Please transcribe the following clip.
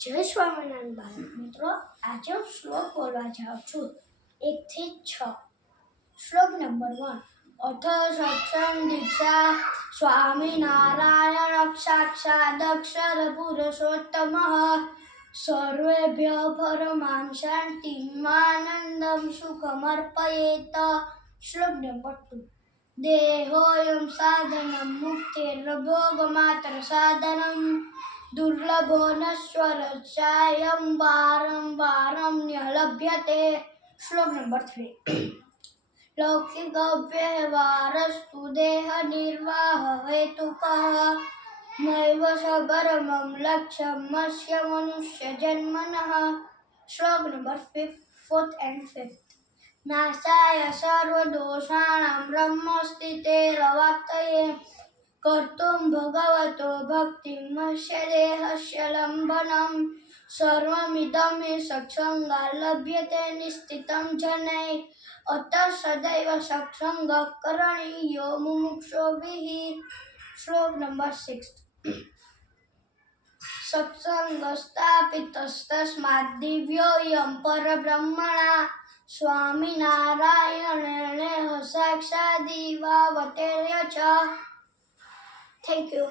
જય સ્વામિનારાયણ બાળક મિત્રો, આજે હું શ્લોક બોલવા જાઉં છું 1 થી 6. શ્લોક નંબર 1. અથ સત્સંગ દીક્ષા સ્વામિનારાયણ સાક્ષાદક્ષર પુરુષોત્તમઃ સર્વેભ્ય પરમાં શાંતિમાનંદમ સુખમર્પયેત. શ્લોક નંબર 2. દેહોયમ સાધનમ મુક્તિર્ભોગમાત્ર સાધનમ દુર્લભો નશ્વર ચાયમ વારંવારમ ન્યલભ્યતે. શ્લોક નંબર 3. લૌકિક વ્યવહારસ્તુ દેહ નિર્વાહ હેતુકઃ નૈવ સબરમમ લક્ષ્યમસ્ય મનુષ્ય જન્મનઃ. શ્લોક નંબર 4th and 5th. નાશાય સર્વદોષાણાં બ્રહ્મસ્થિતેરવાપ્તયે કર્તુમ ભગવતો ભક્તિમસ્ય દેહસ્ય લંબનમ સર્વમિદં હિ સત્સંગાલ્ લભ્યતે નિશ્ચિतं જનૈ અતઃ સદૈવ સત્સંગઃ કરણીયો મુમુક્ષુભિઃ. શ્લોક નંબર 6. સત્સંગસ્થાપિતસ્તસ્માદ્ દિવ્યોऽયં પરબ્રહ્મણા સ્વામિનારાયણેન સાક્ષાદિવાવતેર્ય ચ. Thank you.